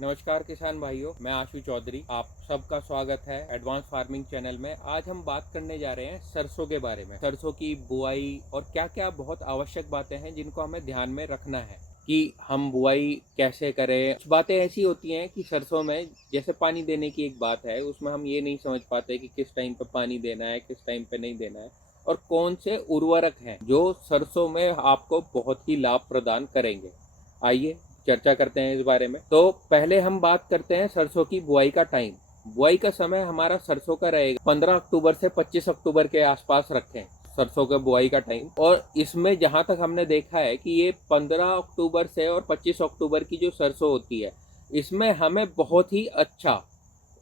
नमस्कार किसान भाइयों, मैं आशु चौधरी। आप सबका स्वागत है एडवांस फार्मिंग चैनल में। आज हम बात करने जा रहे हैं सरसों के बारे में। सरसों की बुआई और क्या क्या बहुत आवश्यक बातें हैं जिनको हमें ध्यान में रखना है कि हम बुआई कैसे करें। कुछ बातें ऐसी होती हैं कि सरसों में जैसे पानी देने की एक बात है, उसमें हम ये नहीं समझ पाते कि किस टाइम पे पानी देना है, किस टाइम पे नहीं देना है, और कौन से उर्वरक हैं जो सरसों में आपको बहुत ही लाभ प्रदान करेंगे। आइए चर्चा करते हैं इस बारे में। तो पहले हम बात करते हैं सरसों की बुआई का टाइम। बुआई का समय हमारा सरसों का रहेगा 15 अक्टूबर से 25 अक्टूबर के आसपास रखें सरसों के बुआई का टाइम। और इसमें जहां तक हमने देखा है कि ये 15 अक्टूबर से और 25 अक्टूबर की जो सरसों होती है, इसमें हमें बहुत ही अच्छा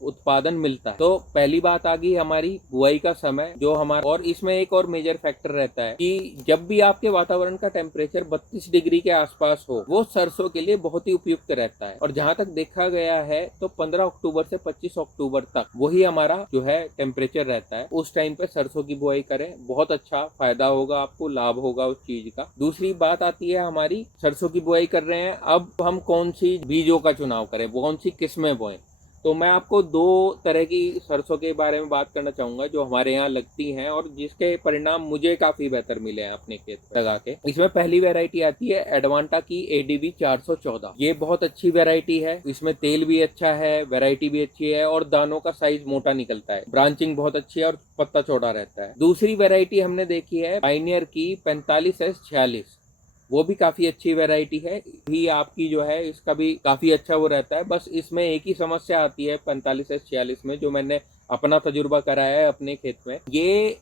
उत्पादन मिलता है। तो पहली बात आ गई हमारी बुआई का समय जो हमारा। और इसमें एक और मेजर फैक्टर रहता है कि जब भी आपके वातावरण का टेम्परेचर 32 डिग्री के आसपास हो, वो सरसों के लिए बहुत ही उपयुक्त रहता है। और जहां तक देखा गया है तो 15 अक्टूबर से 25 अक्टूबर तक वही हमारा जो है टेम्परेचर रहता है। उस टाइम पे सरसों की बुआई करें, बहुत अच्छा फायदा होगा आपको, लाभ होगा उस चीज का। दूसरी बात आती है हमारी, सरसों की बुआई कर रहे हैं, अब हम कौन सी बीजों का चुनाव करें, कौन सी किस्में बोएं। तो मैं आपको दो तरह की सरसों के बारे में बात करना चाहूंगा जो हमारे यहाँ लगती हैं और जिसके परिणाम मुझे काफी बेहतर मिले हैं अपने खेत में लगा के। इसमें पहली वैरायटी आती है एडवांटा की ADB 414। ये बहुत अच्छी वैरायटी है, इसमें तेल भी अच्छा है, वैरायटी भी अच्छी है और दानों का साइज मोटा निकलता है, ब्रांचिंग बहुत अच्छी है और पत्ता चौड़ा रहता है। दूसरी वैरायटी हमने देखी है पाइनियर की 45S46। वो भी काफी अच्छी वैरायटी है, भी आपकी जो है इसका भी काफी अच्छा वो रहता है। बस इसमें एक ही समस्या आती है 45S46 में, जो मैंने अपना तजुर्बा कराया है अपने खेत में। ये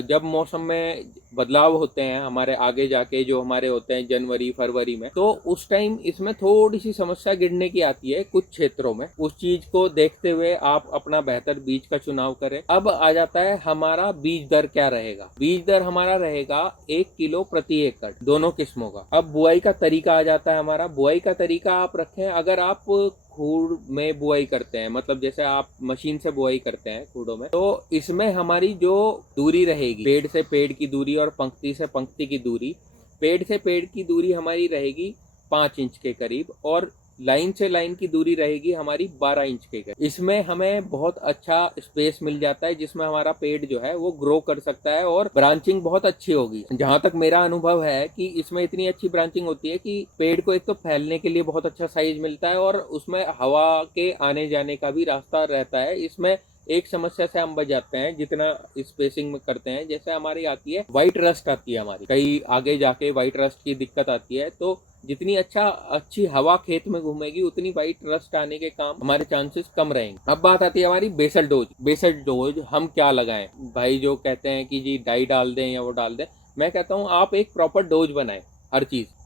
जब मौसम में बदलाव होते हैं हमारे आगे जाके, जो हमारे होते हैं जनवरी फरवरी में, तो उस टाइम इसमें थोड़ी सी समस्या गिरने की आती है कुछ क्षेत्रों में। उस चीज को देखते हुए आप अपना बेहतर बीज का चुनाव करें। अब आ जाता है हमारा बीज दर क्या रहेगा। बीज दर हमारा रहेगा 1 किलो प्रति एकड़ दोनों किस्मों का। अब बुआई का तरीका आ जाता है हमारा। बुआई का तरीका आप रखें, अगर आप खूड़ में बुआई करते हैं, मतलब जैसे आप मशीन से बुआई करते हैं खूड़ों में, तो इसमें हमारी जो दूरी रहेगी, पेड़ से पेड़ की दूरी और पंक्ति से पंक्ति की दूरी, पेड़ से पेड़ की दूरी हमारी रहेगी 5 इंच के करीब और लाइन से लाइन की दूरी रहेगी हमारी 12 इंच के करीब। इसमें हमें बहुत अच्छा स्पेस मिल जाता है जिसमें हमारा पेड़ जो है वो ग्रो कर सकता है और ब्रांचिंग बहुत अच्छी होगी। जहां तक मेरा अनुभव है कि इसमें इतनी अच्छी ब्रांचिंग होती है कि पेड़ को एक तो फैलने के लिए बहुत अच्छा साइज मिलता है और उसमें हवा के आने जाने का भी रास्ता रहता है। इसमें एक समस्या से हम बच जाते हैं जितना स्पेसिंग में करते हैं। जैसे हमारी आती है व्हाइट रस्ट आती है हमारी, कई आगे जाके व्हाइट रस्ट की दिक्कत आती है। तो जितनी अच्छी हवा खेत में घूमेगी उतनी व्हाइट रस्ट आने के काम हमारे चांसेस कम रहेंगे। अब बात आती है हमारी बेसल डोज। बेसल डोज हम क्या लगाएं। भाई जो कहते हैं कि जी डाई डाल दें या वो डाल दें, मैं कहता हूँ आप एक प्रॉपर डोज बनाएं।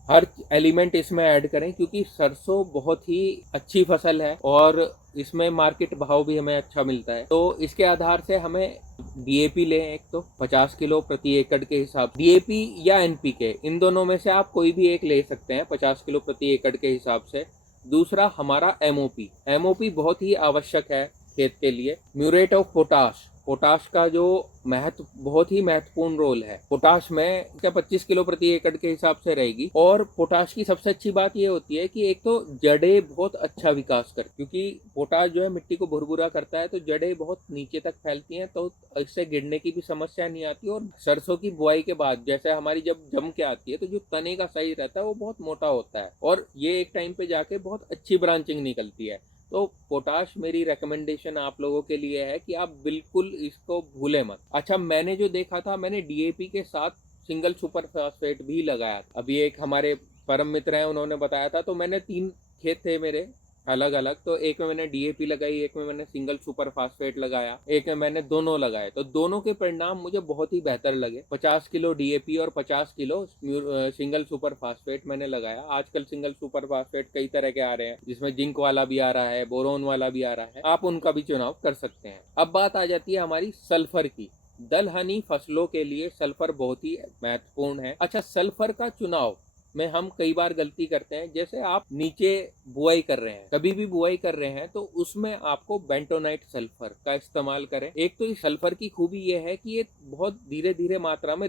हर एलिमेंट इसमें ऐड करें, क्योंकि सरसों बहुत ही अच्छी फसल है और इसमें मार्केट भाव भी हमें अच्छा मिलता है। तो इसके आधार से हमें DAP लें, एक तो 50 किलो प्रति एकड़ के हिसाब, DAP या NPK, इन दोनों में से आप कोई भी एक ले सकते हैं 50 किलो प्रति एकड़ के हिसाब से। दूसरा हमारा MOP बहुत ही आवश्यक है खेत के लिए। म्यूरेट ऑफ पोटाश, पोटाश का जो बहुत ही महत्वपूर्ण रोल है। पोटाश में क्या 25 किलो प्रति एकड़ के हिसाब से रहेगी। और पोटाश की सबसे अच्छी बात ये होती है कि एक तो जड़ें बहुत अच्छा विकास कर, क्योंकि पोटाश जो है मिट्टी को भुरभुरा करता है, तो जड़ें बहुत नीचे तक फैलती हैं, तो इससे गिरने की भी समस्या नहीं आती। और सरसों की बुआई के बाद जैसे हमारी जब जम के आती है तो जो तने का साइज रहता है वो बहुत मोटा होता है और ये एक टाइम पे जाके बहुत अच्छी ब्रांचिंग निकलती है। तो पोटाश मेरी रिकमेंडेशन आप लोगों के लिए है कि आप बिल्कुल इसको भूलें मत। अच्छा, मैंने जो देखा था, मैंने DAP के साथ सिंगल सुपर फास्फेट भी लगाया था। अभी एक हमारे परम मित्र हैं, उन्होंने बताया था। तो मैंने 3 खेत थे मेरे अलग अलग, तो एक में मैंने DAP लगाई, एक में मैंने सिंगल सुपर फास्फेट लगाया, एक में मैंने दोनों लगाए। तो दोनों के परिणाम मुझे बहुत ही बेहतर लगे। 50 किलो DAP और 50 किलो सिंगल सुपर फास्फेट मैंने लगाया। आजकल सिंगल सुपर फास्फेट कई तरह के आ रहे हैं, जिसमें जिंक वाला भी आ रहा है, बोरोन वाला भी आ रहा है, आप उनका भी चुनाव कर सकते हैं। अब बात आ जाती है हमारी सल्फर की। दलहनी फसलों के लिए सल्फर बहुत ही महत्वपूर्ण है। अच्छा, सल्फर का चुनाव में हम कई बार गलती करते हैं। जैसे आप नीचे बुआई कर रहे हैं, कभी भी बुआई कर रहे हैं तो उसमें आपको बेंटोनाइट सल्फर का इस्तेमाल करें। एक तो इस सल्फर की खूबी ये है कि ये बहुत धीरे धीरे मात्रा में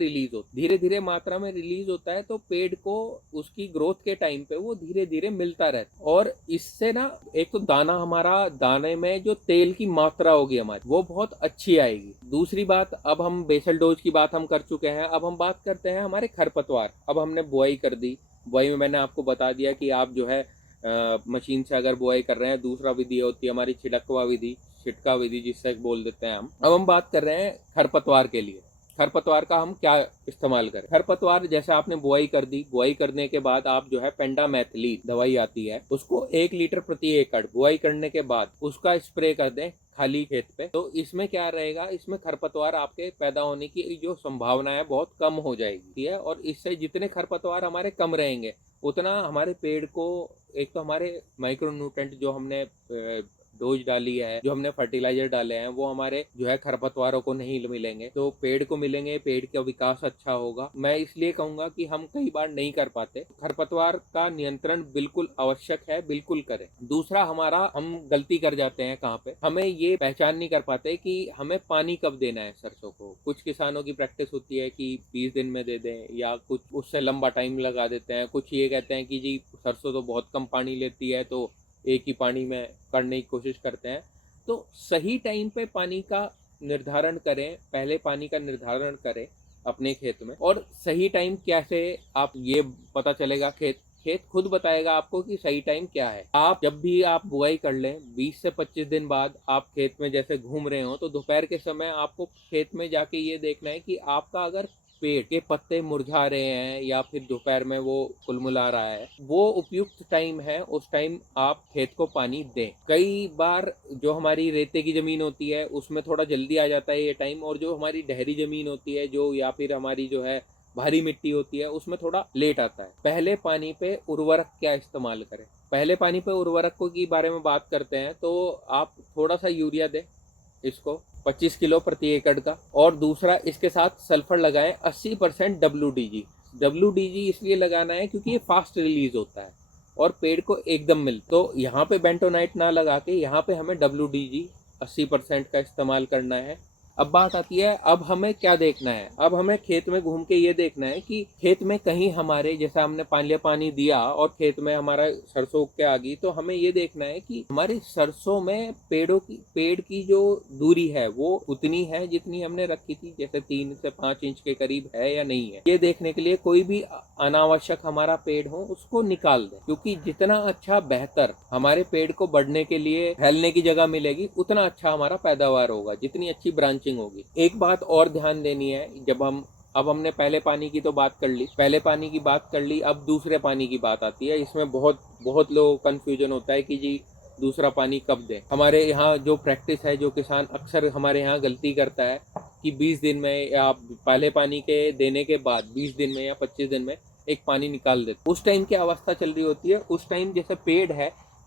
रिलीज होता है, तो पेड़ को उसकी ग्रोथ के टाइम पे वो धीरे धीरे मिलता रहता है। और इससे ना एक तो दाने में जो तेल की मात्रा होगी हमारी वो बहुत अच्छी आएगी। दूसरी बात, अब हम बेसल डोज की बात हम कर चुके हैं, अब हम बात करते हैं हमारे खरपतवार। अब हमने बुआई कर दी, बुआई में मैंने आपको बता दिया कि आप जो है मशीन से अगर बुआई कर रहे हैं। दूसरा विधि होती है हमारी छिटका विधि जिससे बोल देते हैं हम। अब हम बात कर रहे हैं खरपतवार के लिए। खरपतवार का हम क्या इस्तेमाल करें? खरपतवार जैसे आपने बुआई कर दी, बुआई करने के बाद आप जो है पेंडामेथिलीन दवाई आती है, उसको 1 लीटर प्रति एकड़ बुआई करने के बाद उसका स्प्रे कर दें खाली खेत पे। तो इसमें क्या रहेगा, इसमें खरपतवार आपके पैदा होने की जो संभावना है बहुत कम हो जाएगी है। और इससे जितने खरपतवार हमारे कम रहेंगे उतना हमारे पेड़ को, एक तो हमारे माइक्रोन्यूट्रेंट जो हमने डोज डाली है, जो हमने फर्टिलाइजर डाले हैं, वो हमारे जो है खरपतवारों को नहीं मिलेंगे, तो पेड़ को मिलेंगे, पेड़ का विकास अच्छा होगा। मैं इसलिए कहूंगा कि हम कई बार नहीं कर पाते, खरपतवार का नियंत्रण बिल्कुल आवश्यक है, बिल्कुल करें। दूसरा हम गलती कर जाते हैं कहाँ पे, हमें ये पहचान नहीं कर पाते कि हमें पानी कब देना है सरसों को। कुछ किसानों की प्रैक्टिस होती है कि 20 दिन में दे दें, या कुछ उससे लंबा टाइम लगा देते हैं। कुछ ये कहते हैं कि जी सरसों तो बहुत कम पानी लेती है, तो एक ही पानी में करने की कोशिश करते हैं। तो सही टाइम पे पानी का निर्धारण करें, पहले पानी का निर्धारण करें अपने खेत में। और सही टाइम कैसे आप ये पता चलेगा, खेत खुद बताएगा आपको कि सही टाइम क्या है। आप जब भी आप बुआई कर लें 20 से 25 दिन बाद आप खेत में जैसे घूम रहे हो, तो दोपहर के समय आपको खेत में जाके ये देखना है कि आपका अगर पेड़ के पत्ते मुरझा रहे हैं या फिर दोपहर में वो कुलमुला रहा है, वो उपयुक्त टाइम है, उस टाइम आप खेत को पानी दें। कई बार जो हमारी रेते की जमीन होती है उसमें थोड़ा जल्दी आ जाता है ये टाइम, और जो हमारी डहरी जमीन होती है जो, या फिर हमारी जो है भारी मिट्टी होती है, उसमें थोड़ा लेट आता है। पहले पानी पे उर्वरक क्या इस्तेमाल करें? पहले पानी पे उर्वरक की बारे में बात करते हैं तो आप थोड़ा सा यूरिया दें इसको 25 किलो प्रति एकड़ का। और दूसरा इसके साथ सल्फर लगाएं 80% WDG इसलिए लगाना है क्योंकि ये फास्ट रिलीज होता है और पेड़ को एकदम मिलता। तो यहाँ पे बेंटोनाइट ना लगा के यहाँ पे हमें WDG 80% का इस्तेमाल करना है। अब बात आती है, अब हमें क्या देखना है? अब हमें खेत में घूम के ये देखना है कि खेत में कहीं हमारे, जैसा हमने पानी दिया और खेत में हमारा सरसों उग के आ गई, तो हमें ये देखना है कि हमारी सरसों में पेड़ की जो दूरी है वो उतनी है जितनी हमने रखी थी, जैसे 3 से 5 इंच के करीब है या नहीं है। ये देखने के लिए कोई भी अनावश्यक हमारा पेड़ हो उसको निकाल दें, क्योंकि जितना अच्छा बेहतर हमारे पेड़ को बढ़ने के लिए फैलने की जगह मिलेगी, उतना अच्छा हमारा पैदावार होगा, जितनी अच्छी ब्रांचिंग होगी। एक बात और ध्यान देनी है, अब हमने पहले पानी की तो बात कर ली, अब दूसरे पानी की बात आती है। इसमें बहुत लोगों को कंफ्यूजन होता है कि जी दूसरा पानी कब दें। हमारे यहाँ जो प्रैक्टिस है, जो किसान अक्सर हमारे यहाँ गलती करता है कि 20 दिन में या पहले पानी के देने के बाद 20 दिन में या 25 दिन में एक पानी निकाल देते। उस टाइम की अवस्था चल रही होती है, उस टाइम जैसे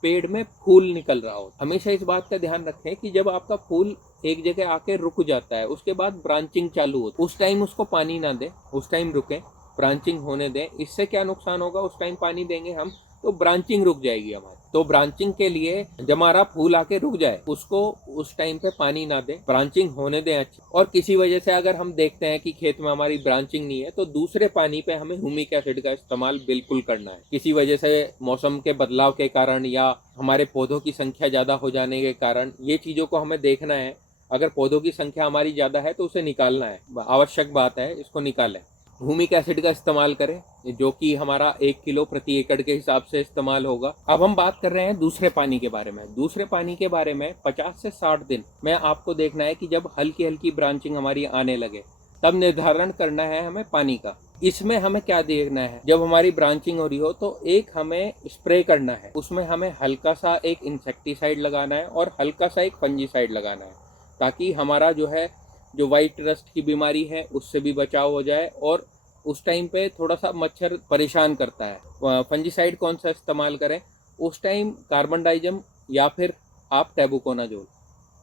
पेड़ में फूल निकल रहा हो। हमेशा इस बात का ध्यान रखें कि जब आपका फूल एक जगह आके रुक जाता है, उसके बाद ब्रांचिंग चालू होती है, उस टाइम उसको पानी ना दें, उस टाइम रुकें, ब्रांचिंग होने दें। इससे क्या नुकसान होगा, उस टाइम पानी देंगे हम तो ब्रांचिंग रुक जाएगी हमारी। तो ब्रांचिंग के लिए जब हमारा फूल आके रुक जाए उसको उस टाइम पे पानी ना दें, ब्रांचिंग होने दें अच्छी। और किसी वजह से अगर हम देखते हैं कि खेत में हमारी ब्रांचिंग नहीं है, तो दूसरे पानी पे हमें ह्यूमिक एसिड का इस्तेमाल बिल्कुल करना है। किसी वजह से मौसम के बदलाव के कारण या हमारे पौधों की संख्या ज्यादा हो जाने के कारण, ये चीजों को हमें देखना है। अगर पौधों की संख्या हमारी ज्यादा है तो उसे निकालना है, आवश्यक बात है, इसको निकालें। ह्यूमिक एसिड का इस्तेमाल करें, जो कि हमारा 1 किलो प्रति एकड़ के हिसाब से इस्तेमाल होगा। अब हम बात कर रहे हैं दूसरे पानी के बारे में। दूसरे पानी के बारे में 50 से 60 दिन में आपको देखना है कि जब हल्की हल्की ब्रांचिंग हमारी आने लगे, तब निर्धारण करना है हमें पानी का। इसमें हमें क्या देखना है, जब हमारी ब्रांचिंग हो रही हो तो एक हमें स्प्रे करना है, उसमें हमें हल्का सा एक इंसेक्टिसाइड लगाना है और हल्का सा एक फंजीसाइड लगाना है, ताकि हमारा जो व्हाइट रस्ट की बीमारी है उससे भी बचाव हो जाए। और उस टाइम पे थोड़ा सा मच्छर परेशान करता है। फंजीसाइड कौन सा इस्तेमाल करें उस टाइम? कार्बन डाइजम या फिर आप टेबुकोनाजोल,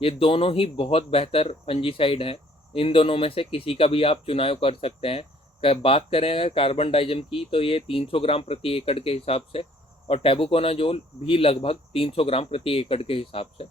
ये दोनों ही बहुत बेहतर फंजीसाइड हैं। इन दोनों में से किसी का भी आप चुनाव कर सकते हैं। बात करें अगर कार्बन डाइजम की तो ये 300 ग्राम प्रति एकड़ के हिसाब से, और टेबुकोनाजोल भी लगभग 300 ग्राम प्रति एकड़ के हिसाब से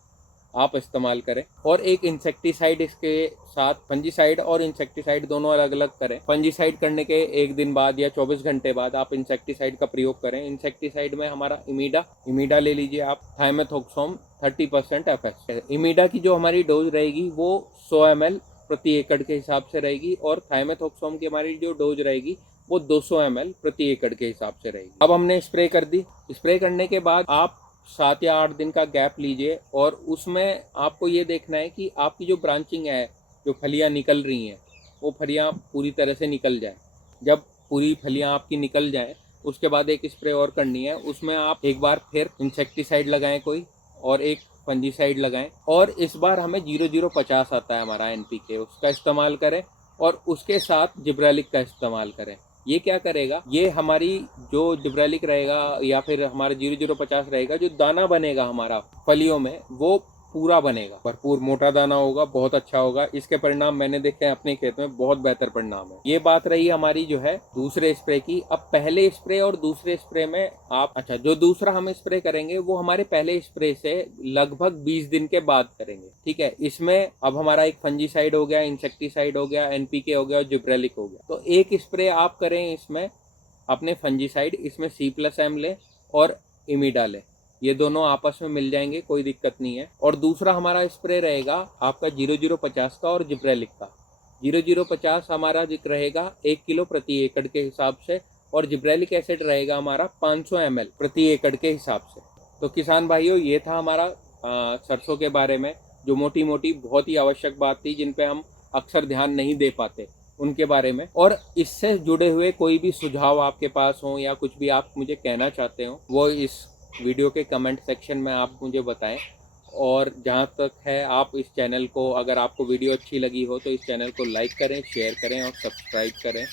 आप इस्तेमाल करें। और एक इंसेक्टिसाइड इसके साथ, फंजीसाइड और इंसेक्टिसाइड दोनों अलग अलग करें। फंजीसाइड करने के 1 दिन बाद या 24 घंटे बाद आप इंसेक्टिसाइड का प्रयोग करें। इंसेक्टिसाइड में हमारा इमीडा ले लीजिए आप, थाइमेथॉक्सोम 30% FS। इमीडा की जो हमारी डोज रहेगी वो 100 ml प्रति एकड़ के हिसाब से रहेगी, और थाइमेथॉक्सोम की हमारी जो डोज रहेगी वो 200 ml प्रति एकड़ के हिसाब से रहेगी। अब हमने स्प्रे कर दी। स्प्रे करने के बाद आप 7 या 8 दिन का गैप लीजिए, और उसमें आपको ये देखना है कि आपकी जो ब्रांचिंग है, जो फलियां निकल रही हैं, वो फलियां पूरी तरह से निकल जाए। जब पूरी फलियां आपकी निकल जाएं, उसके बाद एक स्प्रे और करनी है। उसमें आप एक बार फिर इंसेक्टिसाइड लगाएं कोई, और एक फंजीसाइड लगाएं, और इस बार हमें 0050 आता है हमारा NPK, उसका इस्तेमाल करें, और उसके साथ जिब्रेलिक का इस्तेमाल करें। ये क्या करेगा, ये हमारी जो जिब्रेलिक रहेगा या फिर हमारा 0050 रहेगा, जो दाना बनेगा हमारा फलियों में वो पूरा बनेगा, भरपूर मोटा दाना होगा, बहुत अच्छा होगा। इसके परिणाम मैंने देखे हैं अपने खेत में, बहुत बेहतर परिणाम है। ये बात रही हमारी जो है दूसरे स्प्रे की। अब पहले स्प्रे और दूसरे स्प्रे में आप, अच्छा, जो दूसरा हम स्प्रे करेंगे वो हमारे पहले स्प्रे से लगभग 20 दिन के बाद करेंगे, ठीक है। इसमें अब हमारा एक फंजीसाइड हो गया, इंसेक्टिसाइड हो गया, NPK हो गया और जिब्रेलिक हो गया। तो एक स्प्रे आप करें इसमें अपने फंजीसाइड, इसमें C+M लें और इमीडा लें, ये दोनों आपस में मिल जाएंगे, कोई दिक्कत नहीं है। और दूसरा हमारा स्प्रे रहेगा आपका 0050 का और जिब्रेलिक का। 0050 हमारा रहेगा 1 किलो प्रति एकड़ के हिसाब से, और जिब्रेलिक एसिड रहेगा हमारा 500 ml प्रति एकड़ के हिसाब से। तो किसान भाइयों, ये था हमारा सरसों के बारे में, जो मोटी मोटी बहुत ही आवश्यक बात थी, जिन पे हम अक्सर ध्यान नहीं दे पाते, उनके बारे में। और इससे जुड़े हुए कोई भी सुझाव आपके पास हो या कुछ भी आप मुझे कहना चाहते हो, वो इस वीडियो के कमेंट सेक्शन में आप मुझे बताएं। और जहाँ तक है, आप इस चैनल को, अगर आपको वीडियो अच्छी लगी हो तो इस चैनल को लाइक करें, शेयर करें और सब्सक्राइब करें।